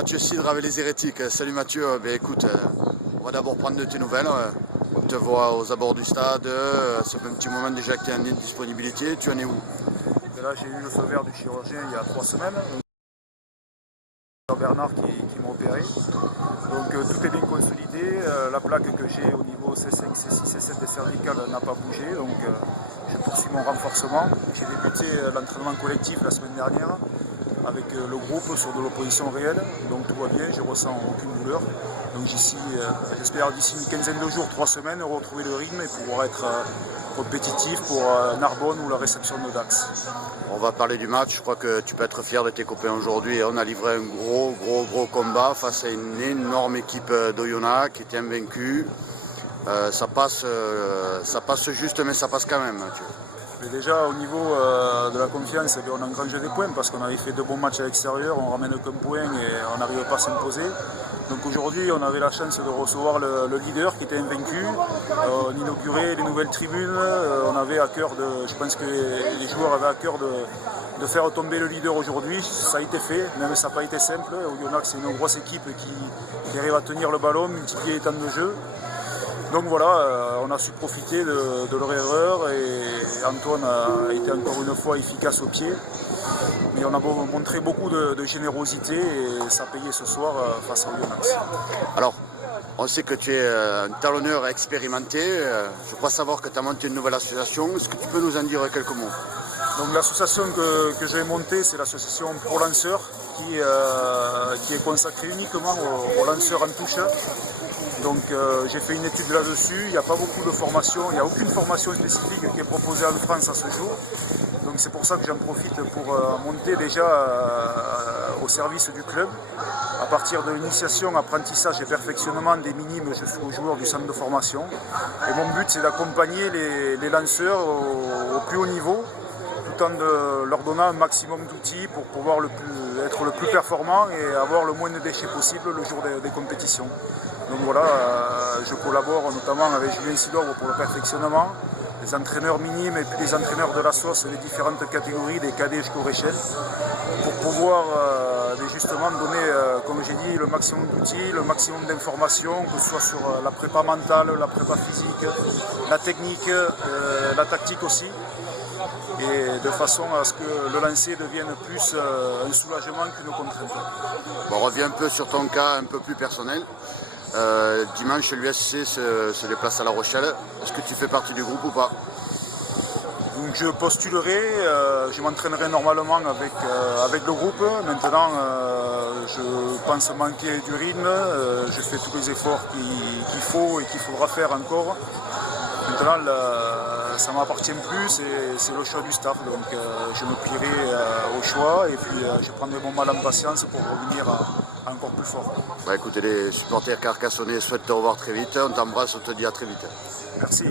Mathieu Cidre avec les Hérétiques. Salut Mathieu, écoute, on va d'abord prendre de tes nouvelles. On te voit aux abords du stade, ça fait un petit moment déjà que tu es en disponibilité, tu en es où? Là j'ai eu le feu vert du chirurgien il y a 3 semaines. Bernard qui m'a opéré. Donc tout est bien consolidé. La plaque que j'ai au niveau C5, C6, C7 des cervicales n'a pas bougé. Donc je poursuis mon renforcement. J'ai débuté l'entraînement collectif la semaine dernière avec le groupe sur de l'opposition réelle. Donc tout va bien, je ressens aucune douleur. Donc j'espère d'ici une quinzaine de jours, 3 semaines, retrouver le rythme et pouvoir être compétitif pour Narbonne ou la réception de Dax. On va parler du match, je crois que tu peux être fier de tes copains aujourd'hui. On a livré un gros combat face à une énorme équipe d'Oyonnax qui était invaincue. Ça passe juste, mais ça passe quand même. Mais déjà au niveau de la confiance, on engrange des points parce qu'on avait fait 2 bons matchs à l'extérieur, on ramène qu'un point et on n'arrive pas à s'imposer. Donc aujourd'hui on avait la chance de recevoir le leader qui était invaincu, on inaugurait les nouvelles tribunes, on avait à cœur je pense que les joueurs avaient à cœur de faire tomber le leader aujourd'hui. Ça a été fait, même ça n'a pas été simple. Oyonnax c'est une grosse équipe qui arrive à tenir le ballon, multiplier les temps de jeu. Donc voilà, on a su profiter de leur erreur et Antoine a été encore une fois efficace au pied. Mais on a montré beaucoup de générosité et ça a payé ce soir face à Oyonnax. Alors, on sait que tu es un talonneur expérimenté. Je crois savoir que tu as monté une nouvelle association. Est-ce que tu peux nous en dire quelques mots? Donc l'association que j'ai montée, c'est l'association Pro Lanceur qui est consacrée uniquement aux lanceurs en touche. Donc j'ai fait une étude là-dessus, il n'y a pas beaucoup de formation, il n'y a aucune formation spécifique qui est proposée en France à ce jour. Donc c'est pour ça que j'en profite pour monter déjà au service du club. À partir de l'initiation, apprentissage et perfectionnement des minimes jusqu'aux joueurs du centre de formation. Et mon but c'est d'accompagner les lanceurs au plus haut niveau, tout en leur donnant un maximum d'outils pour pouvoir être le plus performant et avoir le moins de déchets possible le jour des compétitions. Donc voilà, je collabore notamment avec Julien Sidor pour le perfectionnement, les entraîneurs minimes et puis les entraîneurs de la sauce, les différentes catégories, des cadets jusqu'aux échelles, pour pouvoir justement donner, comme j'ai dit, le maximum d'outils, le maximum d'informations, que ce soit sur la prépa mentale, la prépa physique, la technique, la tactique aussi, et de façon à ce que le lancer devienne plus un soulagement qu'une contrainte. Bon, on revient un peu sur ton cas un peu plus personnel. Dimanche, l'USC se déplace à La Rochelle. Est-ce que tu fais partie du groupe ou pas? Donc je postulerai, je m'entraînerai normalement avec le groupe. Maintenant, je pense manquer du rythme. Je fais tous les efforts qu'il faut et qu'il faudra faire encore. Maintenant, ça ne m'appartient plus, c'est le choix du staff. Donc je me plierai au choix et puis je prendrai mon mal en patience pour revenir encore plus fort. Bah écoutez, les supporters carcassonnais souhaitent te revoir très vite. On t'embrasse, on te dit à très vite. Merci.